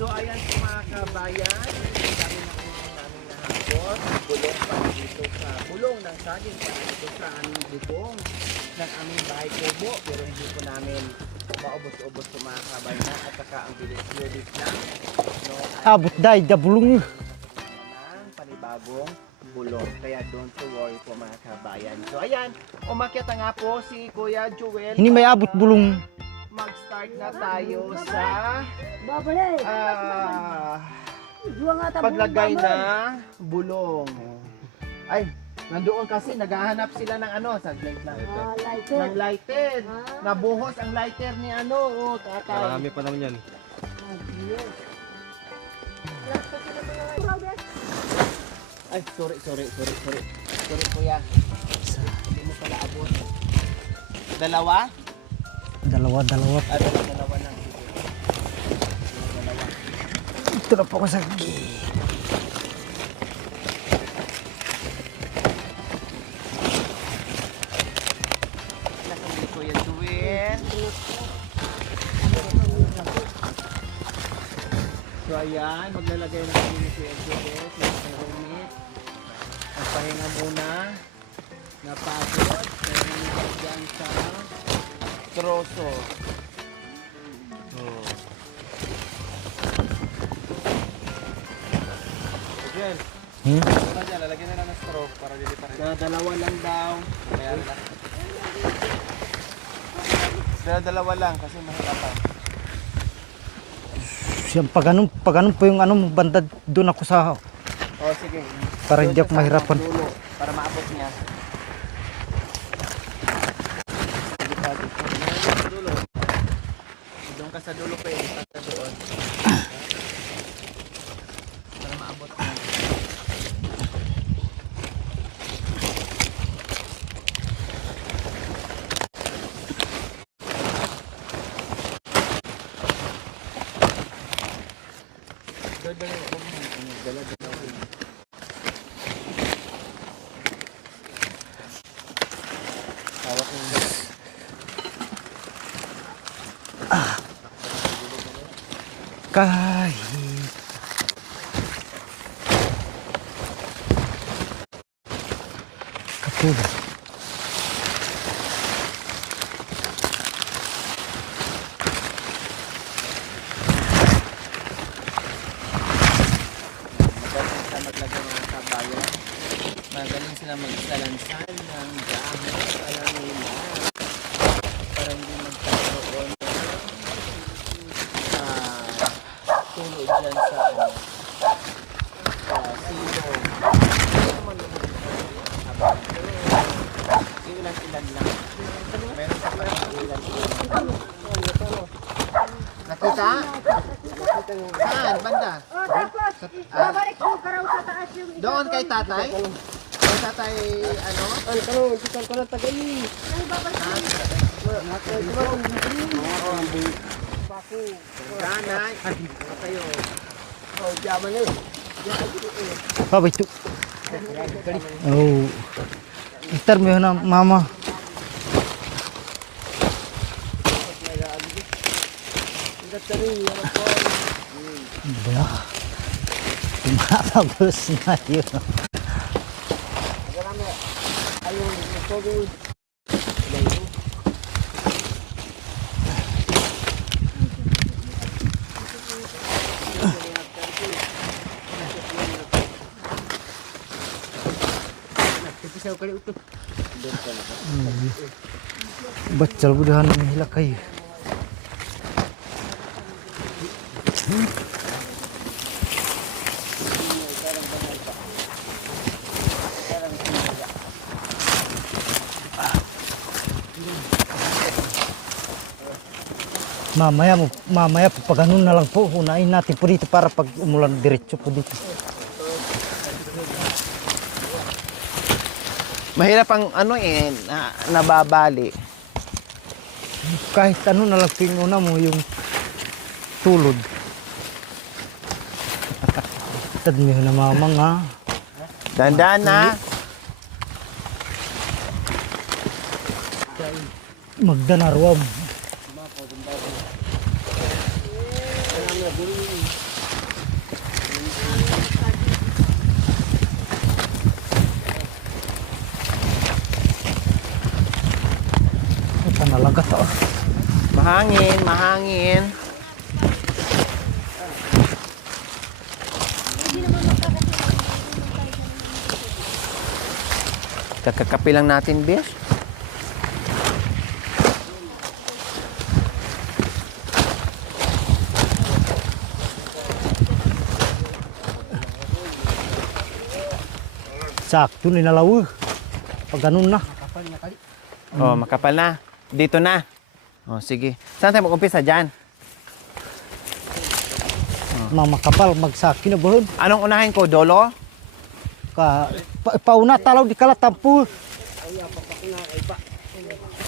So ayan po mga kabayan, dami na po namin nahapon. Bulong para dito sa bulong ng saging para dito sa aming bubong ng aming bahay kubo. Pero hindi po namin maubos-ubos po mga kabayan at saka ang bilis-bilis lang. No, Abot dahil da bulong. ng panibagong bulong. Kaya don't to worry po mga kabayan. So ayan, umakyat na nga po si Kuya Joel. Hindi may abot bulong. Mag-start na tayo sa Babalik. paglagay ng bulong. Ay, nandoon kasi naghahanap sila ng ano, saglit lang. Ng lighter. Nabuhos ang lighter ni ano, tatay. Marami pa naman yan. Ay, sorry kuya. Hindi mo pala abot. Dalawa? Dalawa. Dalawa lang. Dalawa. Ito na po ako sa Nasaan si Kuya Joel? So ayan, maglalagay na kami ni Kuya Joel sa helmet. Magpahinga muna. Napagod. Pero dyan sa troso. Oh. Jen, wala dyan, lalagyan na lang ng straw para dili pa rin. Dalawa lang daw. Kaya na. Dalawa lang kasi mahirapan. siyang pag ganun po yung ano banda doon ako sa Oh, sige. para hindi Doon ako ka sa mahirapan. dulo, para maabot niya. Sige pa, dito. Sa dulo. Doon ka sa dulo pa yun. Sa doon. Para maabot niya. Hawak mo. Kahit katulad. Magaling sila maglagay mga kabayan. Magaling sila magsalansan ng dahon. Alam nila. Para hindi magkakaroon ng tulog dyan sa ano. Sa silong. Hindi naman kabayan. Ilan-ilan lang. Meron sa parang ilan-ilan. Nakita? Saan? Banda? Babalik ko karaw sa taas yung Doon kay tatay? Kay tatay, ano? Ay, babalik Nanay. Ano kayo? Oh, diyaman eh. Papa itu. Oh. Ntar mo na mama. Bala. Mapagos na yun. Ayun, nagpagod. Nagpipisaw ka rin ito. Bacal budahan hilakay. Mamaya po pag ganun na lang po, unahin natin po dito para pag umulan diretso po dito. Mahirap ang ano nababali. Kahit ano na lang po yung una mo, yung tulod. Tadmi na mamang ha. Dandan na. Magdanarwam. Mahangin, mahangin. Kakakapi lang natin, Bish. Sakto ni nalaw. Pag ganun na. Oh, makapal na. Dito na. Oh, sige. Saan tayo mag-umpisa dyan? Makapal magsaki na bahon. Anong unahin ko? Dolo? Pauna talaw di kala tampul.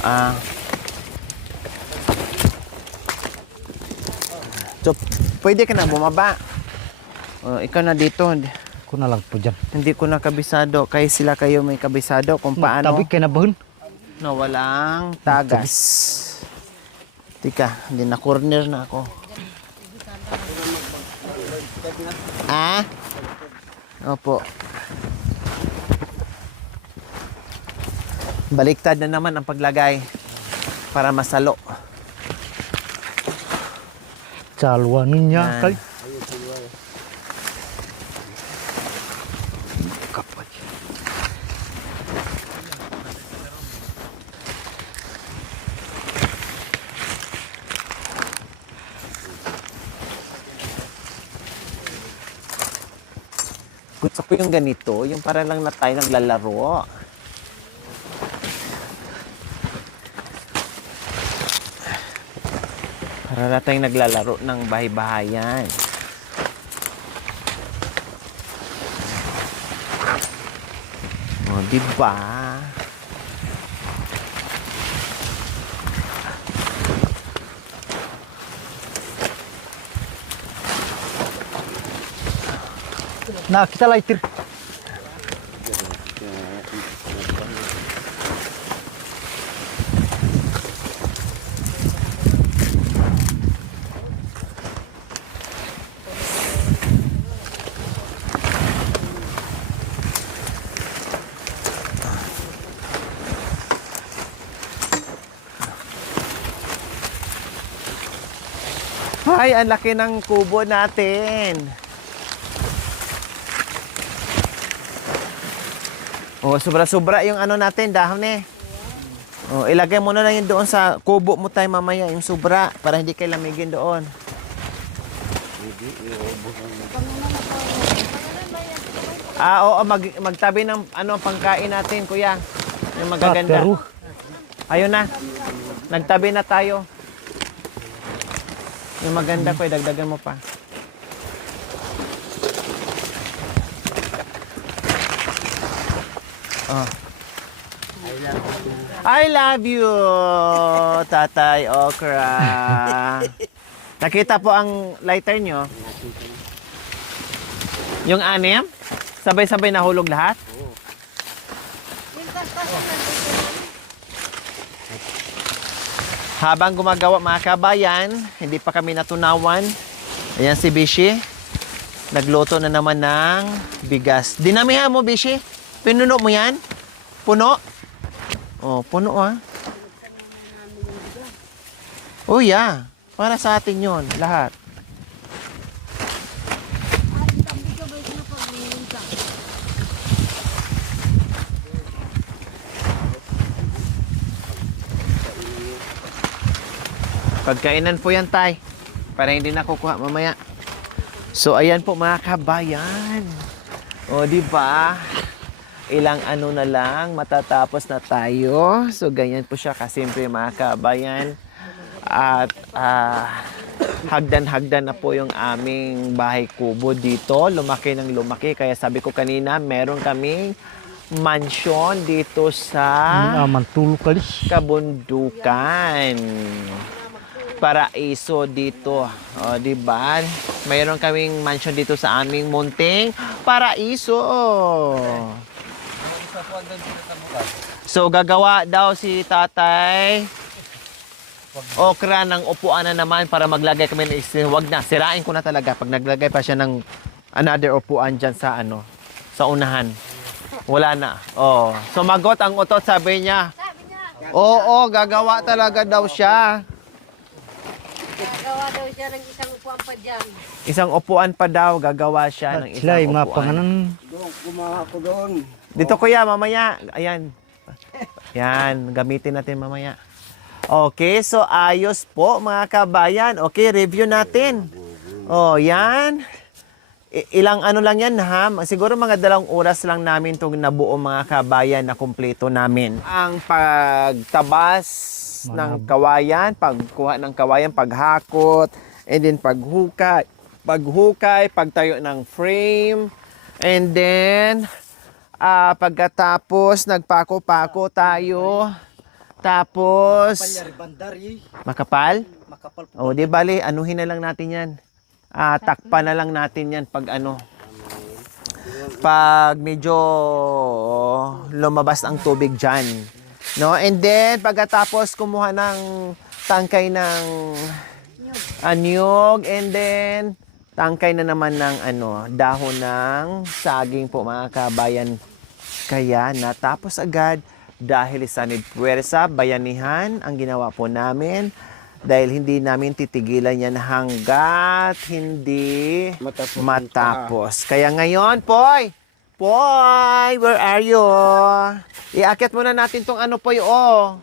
Ah. So, pwede ka na bumaba. Oh, ikaw na dito. Ko na lang po dyan. Hindi ko na kabisado. Kaya sila kayo may kabisado kung paano. Tabi kay na bahon. Na walang tagas. Tika, hindi na corner na ako. Ah? Opo. Baliktad na naman ang paglagay para masalo. Salwanin niya Yan. kay. Kapal. Gusto ko yung ganito, yung para lang na tayo naglalaro. Para na tayong naglalaro ng bahay-bahayan. O, diba? Nakita lighter. Ay, ang laki ng kubo natin. Oh, sobra-sobra yung ano natin, dahon eh. Oh, ilagay mo na lang yun doon sa kubo mo tayo mamaya, yung sobra, para hindi kayo lamigin doon. Oo, magtabi ng ano pangkain natin, kuya. Yung magaganda. Pero Ayun na. Nagtabi na tayo. Yung maganda, kuya, dagdagan mo pa. Oh. I love you, Tatay Okra. Nakita po ang lighter nyo? Yung anim? Sabay-sabay nahulog lahat? Habang gumagawa mga kabayan, hindi pa kami natunawan. Ayan si Bishi. Nagluto na naman ng bigas. Dinamihan mo, Bishi? Pinuno mo yan? Puno? Oh, puno ah. Oh yeah. Para sa atin yon lahat. Pagkainan po yan, tay. Para hindi nakukuha mamaya. So, ayan po mga kabayan. O, di ba? Ilang ano na lang, matatapos na tayo. So, ganyan po siya kasimple mga kabayan. At hagdan-hagdan na po yung aming bahay kubo dito. Lumaki ng lumaki. Kaya sabi ko kanina, meron kaming mansion dito sa mantulo kalis. kabundukan. Paraiso dito. O, di ba? Mayroon kaming mansion dito sa aming munting Paraiso. So, gagawa daw si Tatay Okra ng upuan na naman para maglagay kami ng wag na. Sirain ko na talaga pag naglagay pa siya ng another upuan dyan sa ano, sa unahan. Wala na. Oh, sumagot ang utot, sabi niya. Oo, gagawa talaga daw siya. daw siya ng isang upuan pa dyan. Isang upuan pa daw, gagawa siya ng Sila ay isang upuan. mapanganan. Doon, gumawa ko doon. Dito kuya, mamaya. Ayan. Yan, gamitin natin mamaya. Okay, so ayos po mga kabayan. Okay, review natin. Oh, yan. Ilang ano lang yan ha? Siguro mga 2 oras lang namin itong nabuo mga kabayan na kumpleto namin. Ang pagtabas ng kawayan, pagkuha ng kawayan, paghakot, and then paghukay, pagtayo ng frame, and then pagkatapos nagpako-pako tayo. Tapos makapal? Makapal po. O, di bali, anuhin na lang natin yan. Takpan na lang natin yan pag ano. Pag medyo lumabas ang tubig dyan. No? And then, pagkatapos kumuha ng tangkay ng anyog, and then, tangkay na naman ng ano, dahon ng saging po mga kabayan. Kaya natapos agad dahil sanid puwersa, bayanihan ang ginawa po namin. Dahil hindi namin titigilan yan hanggat hindi matapos. Kaya ngayon, Poy! Poy! Where are you? Iakyat muna natin tong ano, Poy, oh.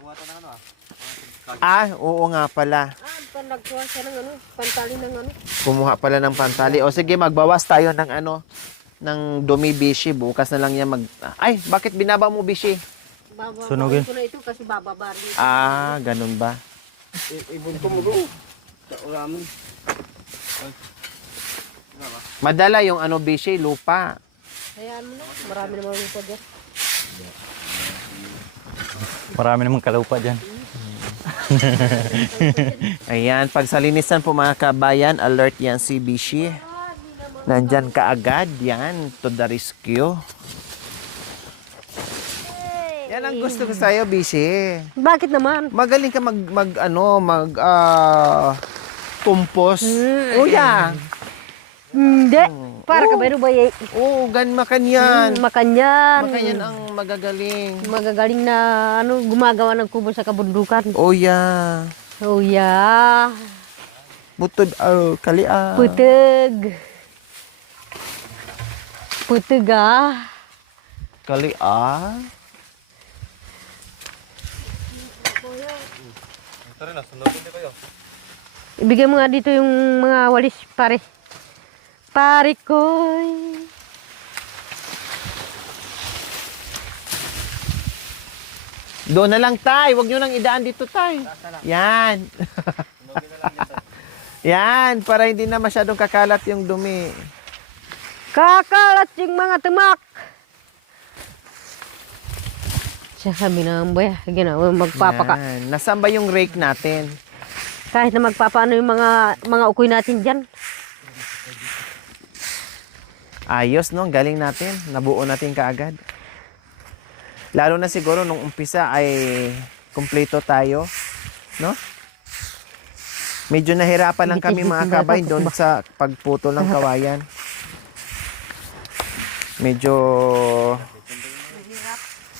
Oo nga pala. Nagkuha siya ng pantali ng Kumuha pala ng pantali. O sige, magbawas tayo ng ano, ng dumi, Bishi. Bukas na lang yan Ay, bakit binaba mo, Bishi? Sunugin. Ko na ito kasi bababa rin. Ganun ba? Ibon ko mo doon. Sa ulamin. Madala yung ano, Bishi, lupa. Hayaan mo na. Marami naman lupa dyan. Marami namang kalupa dyan. Ayan, pag sa linisan po mga kabayan, alert yan si Bishi. Nandyan ka agad, yan, to the rescue. Yan ang gusto ko sa'yo, Bishi. Bakit naman? Magaling ka compose. Uya. Hindi. Para ka mayroon ba eh? Oo, makanyan. Makanyan. Makanyan ang magagaling. Magagaling na gumagawa ng kubo sa kabundukan. Uya. Oh yeah. Butod, kalia. Puteg. Puteg ah. Kalia. Ibigay mo nga dito yung mga walis pare. Pare koy. Doon na lang, Tay. Huwag nyo nang idaan dito, Tay. Yan. Yan, para hindi na masyadong kakalat yung dumi. Kakalat yung mga tumak. Sabi ng boy, ginawa magpapaka. Yan. Nasaan ba yung rake natin? Kahit na magpapaano yung mga ukoy natin diyan. Ayos, no? Galing natin. Nabuo natin kaagad. Lalo na siguro nung umpisa ay kumpleto tayo. No? Medyo nahirapan lang kami mga kabay doon sa pagputol ng kawayan. Medyo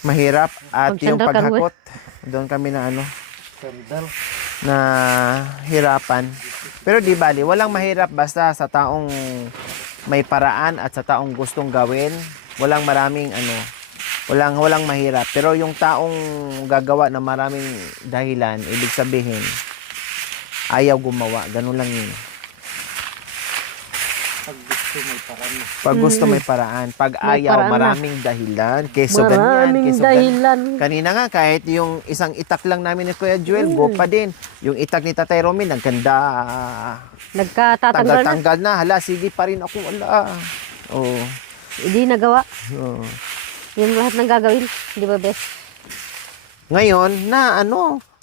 mahirap at yung paghakot. Doon kami na na hirapan. Pero di bali, walang mahirap basta sa taong may paraan at sa taong gustong gawin. Walang maraming walang mahirap. Pero yung taong gagawa ng maraming dahilan, ibig sabihin, ayaw gumawa. Ganun lang yun. Pag gusto may paraan. Pag ayaw, paraan na. maraming dahilan. Keso ganyan, Maraming keso ganyan. dahilan. Kanina nga, kahit yung isang itak lang namin ni Kuya Joel, go pa din. Yung itak ni Tatay Romy, nagkanda. Nagkatatanggal na. Tanggal-tanggal na. Hala, sige pa rin ako. Wala. Oo. Hindi nagawa. Oo. Yung lahat ng gagawin. Di ba, Bes? Ngayon,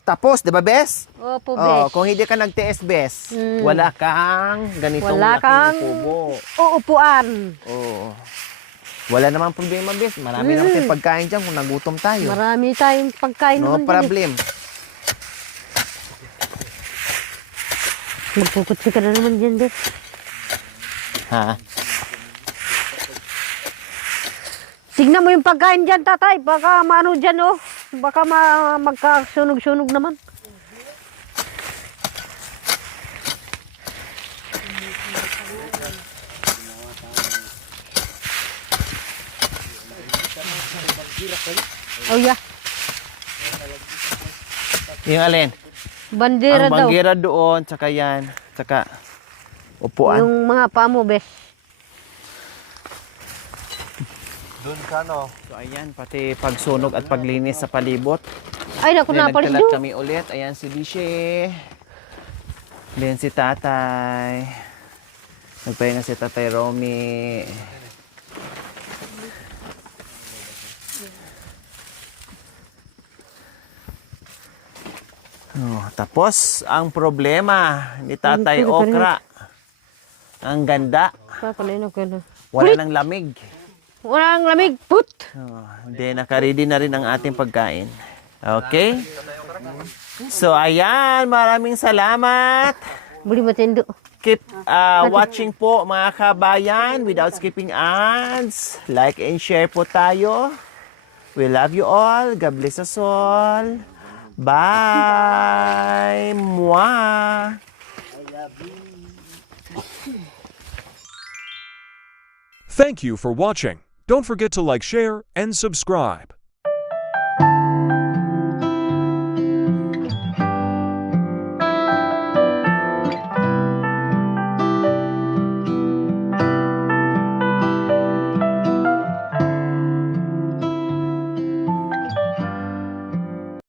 tapos, di ba, Bes? Opo, Oh, Bes. kung hindi ka nag-TS, Bes, wala kang ganitong Wala kang laking kubo. uupuan. Oo. Wala namang problema, Bes. Marami naman tayong pagkain dyan kung nagutom tayo. Marami tayong pagkain No naman dyan eh. problem. Magpuputsi ka na naman dyan, Bes. Ha? Tignan mo yung pagkain dyan, tatay. Baka maano dyan, oh. Baka magkasunog-sunog naman. Oh yeah. Yung alin? Bandera Ang daw. banggera doon, tsaka yan. Tsaka upuan. Yung mga pamo, bes. Doon ka, no? So ayan, pati pagsunog at paglinis sa palibot. Ay, naku, Then napalis nagkalat doon. kami ulit. Ayan si Bishi. Then si Tatay. Nagpahinga si Tatay Romy. Oh, tapos, ang problema ni Tatay Ang tuloy pa rin. Okra. Ang ganda. Papanay ko na. Wala ng lamig. Walang lamig, put. Oh, then, nakaready na rin ang ating pagkain. Okay? So, ayan. Maraming salamat. Buli matendo. Keep watching po mga kabayan without skipping ads. Like and share po tayo. We love you all. God bless us all. Bye! Mwah! Thank you for watching. Don't forget to like, share, and subscribe.